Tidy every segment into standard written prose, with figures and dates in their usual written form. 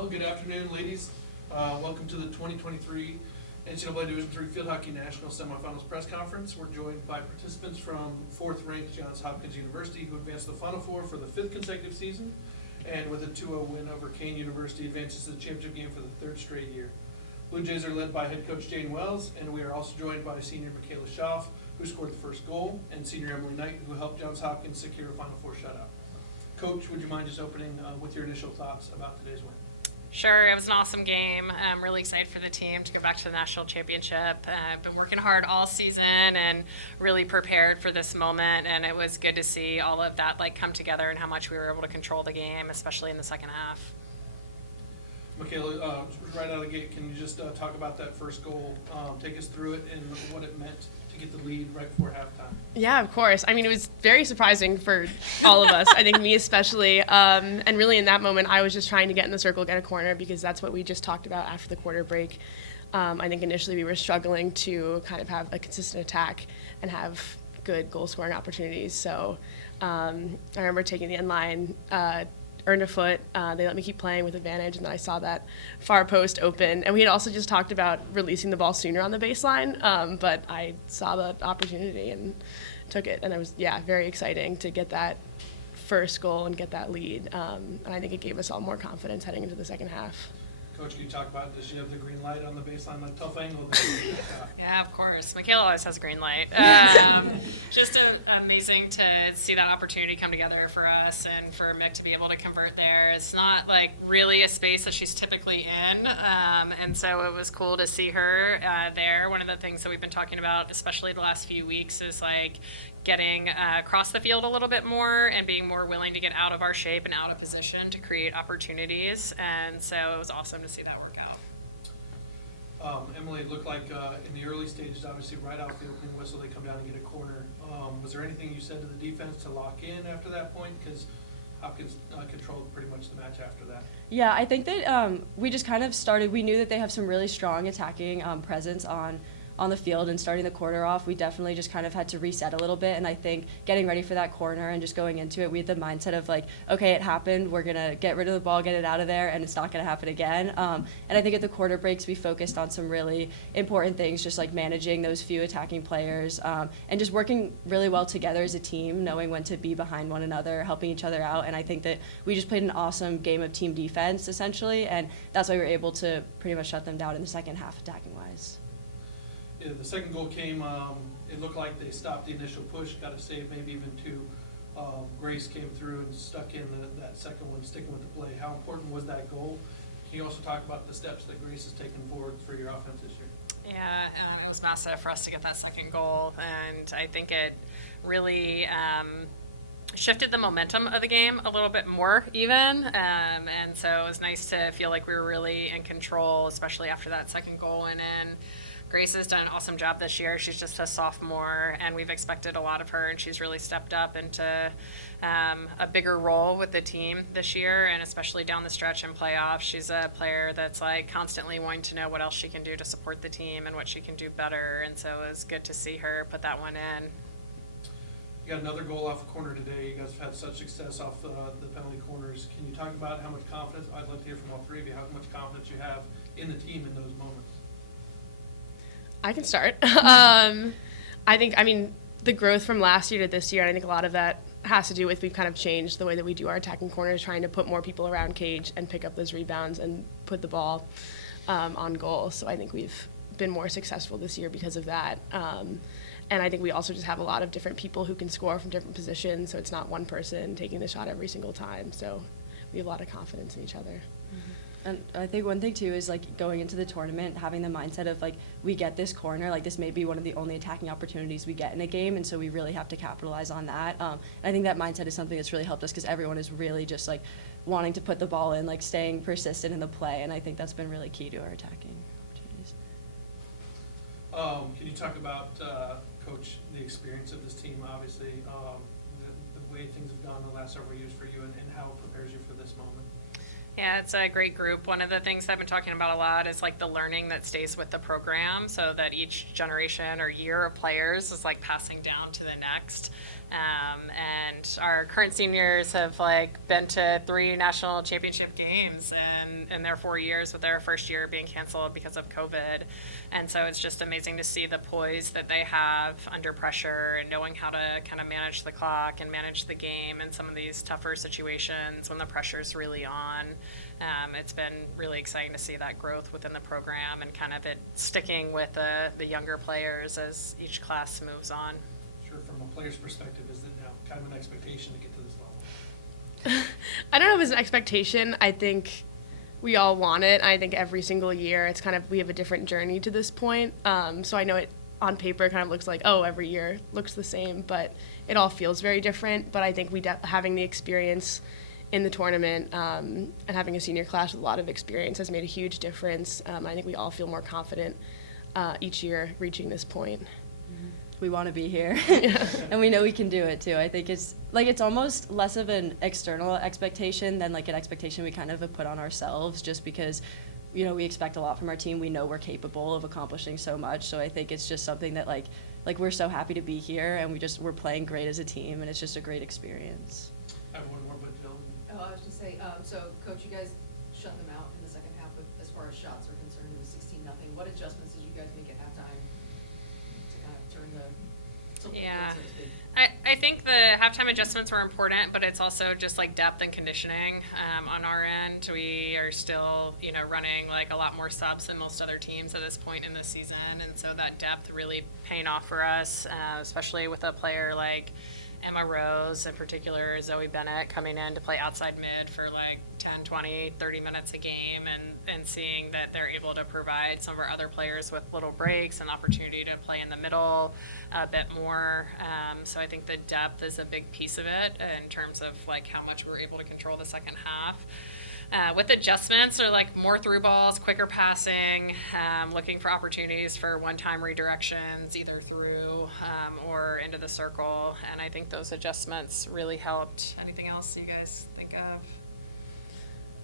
Well, good afternoon, ladies. Welcome to the 2023 NCAA Division III Field Hockey National Semifinals Press Conference. We're joined by participants from 4th-ranked Hopkins University, who advanced to the Final Four for the 5th consecutive season, and with a 2-0 win over Kean University, advances to the championship game for the 3rd straight year. Blue Jays are led by head coach Jane Wells, and we are also joined by senior Mikayla Schoff, who scored the first goal, and senior Emily Knight, who helped Johns Hopkins secure a Final Four shutout. Coach, would you mind just opening with your initial thoughts about today's win? Sure, it was an awesome game. I'm really excited for the team to go back to the national championship. I've been working hard all season and really prepared for this moment, and it was good to see all of that come together and how much we were able to control the game, especially in the second half. Mikayla, right out of the gate, can you just talk about that first goal? Take us through it and what it meant to get the lead right before halftime. Yeah, of course. I mean, it was very surprising for all of us. I think me especially. And really in that moment, I was just trying to get in the circle, get a corner, because that's what we just talked about after the quarter break. I think initially we were struggling to kind of have a consistent attack and have good goal-scoring opportunities. So I remember taking the end line, earned a foot. They let me keep playing with advantage, and then I saw that far post open. And we had also just talked about releasing the ball sooner on the baseline, but I saw the opportunity and took it. And it was, very exciting to get that first goal and get that lead. And I think it gave us all more confidence heading into the second half. Coach, can you talk about, does she have the green light on the baseline, like tough angle? Yeah, of course. Mikayla always has a green light. Just amazing to see that opportunity come together for us and for Mick to be able to convert there. It's not really a space that she's typically in, and so it was cool to see her there. One of the things that we've been talking about, especially the last few weeks, is getting across the field a little bit more and being more willing to get out of our shape and out of position to create opportunities. And so it was awesome to see that work out. Emily, it looked like in the early stages, obviously right out the opening whistle, they come down and get a corner. Was there anything you said to the defense to lock in after that point? Because Hopkins controlled pretty much the match after that. Yeah, I think that we just kind of started. We knew that they have some really strong attacking presence on the field, and starting the quarter off, we definitely just kind of had to reset a little bit. And I think getting ready for that corner and just going into it, we had the mindset of okay, it happened. We're going to get rid of the ball, get it out of there, and it's not going to happen again. And I think at the quarter breaks, we focused on some really important things, just managing those few attacking players and just working really well together as a team, knowing when to be behind one another, helping each other out. And I think that we just played an awesome game of team defense, essentially, and that's why we were able to pretty much shut them down in the second half attacking-wise. Yeah, the second goal came, it looked like they stopped the initial push, got a save, maybe even two. Grace came through and stuck in that second one, sticking with the play. How important was that goal? Can you also talk about the steps that Grace has taken forward for your offense this year? Yeah, it was massive for us to get that second goal, and I think it really shifted the momentum of the game a little bit more even, and so it was nice to feel like we were really in control, especially after that second goal went in. Grace has done an awesome job this year. She's just a sophomore, and we've expected a lot of her, and she's really stepped up into a bigger role with the team this year, and especially down the stretch in playoffs. She's a player that's constantly wanting to know what else she can do to support the team and what she can do better, and so it was good to see her put that one in. You got another goal off a corner today. You guys have had such success off the penalty corners. Can you talk about how much confidence, I'd like to hear from all three of you, how much confidence you have in the team in those moments? I can start. The growth from last year to this year, I think a lot of that has to do with we've kind of changed the way that we do our attacking corners, trying to put more people around cage and pick up those rebounds and put the ball on goal. So I think we've been more successful this year because of that. And I think we also just have a lot of different people who can score from different positions, so it's not one person taking the shot every single time. So we have a lot of confidence in each other. Mm-hmm. And I think one thing, too, is, going into the tournament, having the mindset of, we get this corner, this may be one of the only attacking opportunities we get in a game, and so we really have to capitalize on that. And I think that mindset is something that's really helped us because everyone is really just, wanting to put the ball in, staying persistent in the play, and I think that's been really key to our attacking opportunities. Can you talk about, Coach, the experience of this team, obviously, the way things have gone the last several years for you and how it prepares you for this moment? Yeah, it's a great group. One of the things I've been talking about a lot is the learning that stays with the program, so that each generation or year of players is passing down to the next. And our current seniors have like been to 3 national championship games in their 4 years, with their first year being canceled because of COVID. And so it's just amazing to see the poise that they have under pressure and knowing how to kind of manage the clock and manage the game in some of these tougher situations when the pressure's really on. It's been really exciting to see that growth within the program and kind of it sticking with the younger players as each class moves on. Sure, from a player's perspective, is it now kind of an expectation to get to this level? I don't know if it's an expectation. I think we all want it. I think every single year it's kind of, we have a different journey to this point. So I know it on paper kind of looks like, oh, every year looks the same, but it all feels very different. But I think having the experience in the tournament and having a senior class with a lot of experience has made a huge difference. I think we all feel more confident each year reaching this point. We want to be here, and we know we can do it too. I think it's almost less of an external expectation than like an expectation we kind of have put on ourselves, just because, you know, we expect a lot from our team. We know we're capable of accomplishing so much. So I think it's just something that like we're so happy to be here, and we're playing great as a team, and it's just a great experience. I have one more, but Jill. Oh, I was just saying, so Coach, you guys shut them out in the second half as far as shots are concerned. It was 16-0. What adjustments did you guys make at halftime to kind of turn something Yeah. good, so to speak? I think the halftime adjustments were important, but it's also just like depth and conditioning on our end. We are still, you know, running like a lot more subs than most other teams at this point in the season, and so that depth really paying off for us, especially with a player like Emma Rose, in particular Zoe Bennett, coming in to play outside mid for like 10, 20, 30 minutes a game, and seeing that they're able to provide some of our other players with little breaks and opportunity to play in the middle a bit more. So I think the depth is a big piece of it in terms of like how much we're able to control the second half. With adjustments, or like more through balls, quicker passing, looking for opportunities for one-time redirections, either through or into the circle. And I think those adjustments really helped. Anything else you guys think of?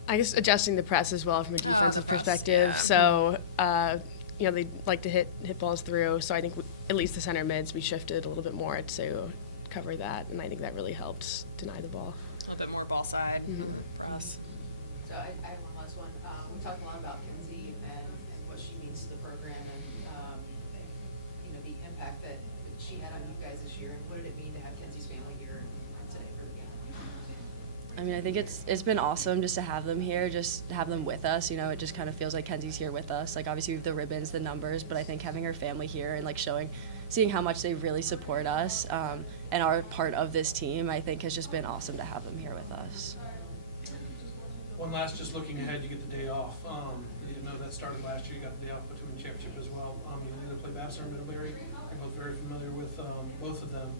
I guess adjusting the press as well from a defensive the press, perspective. yeah. So, you know, they like to hit balls through. So I think at least the center mids, we shifted a little bit more to cover that, and I think that really helped deny the ball. A little bit more ball side for us. So I have one last one. We talked a lot about Kenzie and what she means to the program, and you know, the impact that she had on you guys this year. And what did it mean to have Kenzie's family here today for the game? I mean, I think it's been awesome just to have them here, just have them with us. You know, it just kind of feels like Kenzie's here with us. Like, obviously we have the ribbons, the numbers, but I think having her family here and like seeing how much they really support us and are part of this team, I think has just been awesome to have them here with us. One last, just looking ahead, you get the day off. You didn't know that started last year. You got the day off between the championship as well. You either play Babson or Middlebury. You're both very familiar with both of them.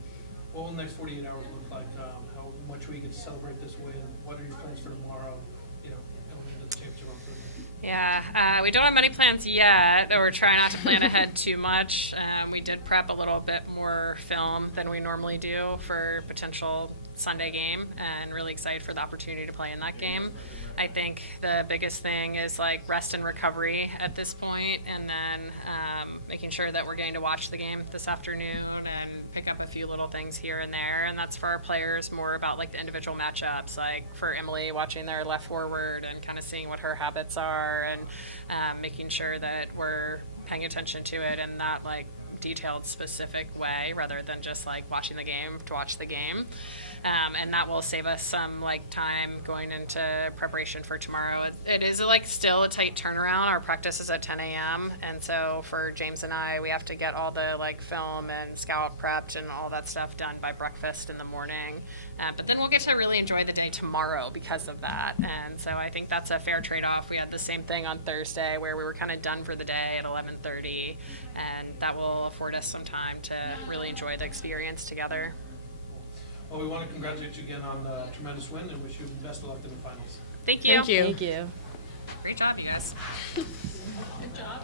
What will the next 48 hours look like? How much will you get to celebrate this way? And what are your plans for tomorrow? You know, going into the championship on Thursday. Yeah, we don't have many plans yet, or try not to plan ahead too much. We did prep a little bit more film than we normally do for potential Sunday game, and really excited for the opportunity to play in that game. I think the biggest thing is like rest and recovery at this point, and then making sure that we're getting to watch the game this afternoon and pick up a few little things here and there. And that's for our players more about like the individual matchups, like for Emily, watching their left forward and kind of seeing what her habits are, and making sure that we're paying attention to it in that like detailed, specific way, rather than just like watching the game to watch the game. And that will save us some like time going into preparation for tomorrow. It is like still a tight turnaround. Our practice is at 10 a.m. And so for James and I, we have to get all the like film and scout prepped and all that stuff done by breakfast in the morning. But then we'll get to really enjoy the day tomorrow because of that. And so I think that's a fair trade-off. We had the same thing on Thursday where we were kind of done for the day at 11:30, and that will afford us some time to really enjoy the experience together. Well, we want to congratulate you again on the tremendous win and wish you the best of luck in the finals. Thank you. Thank you. Thank you. Great job, you guys. Good job.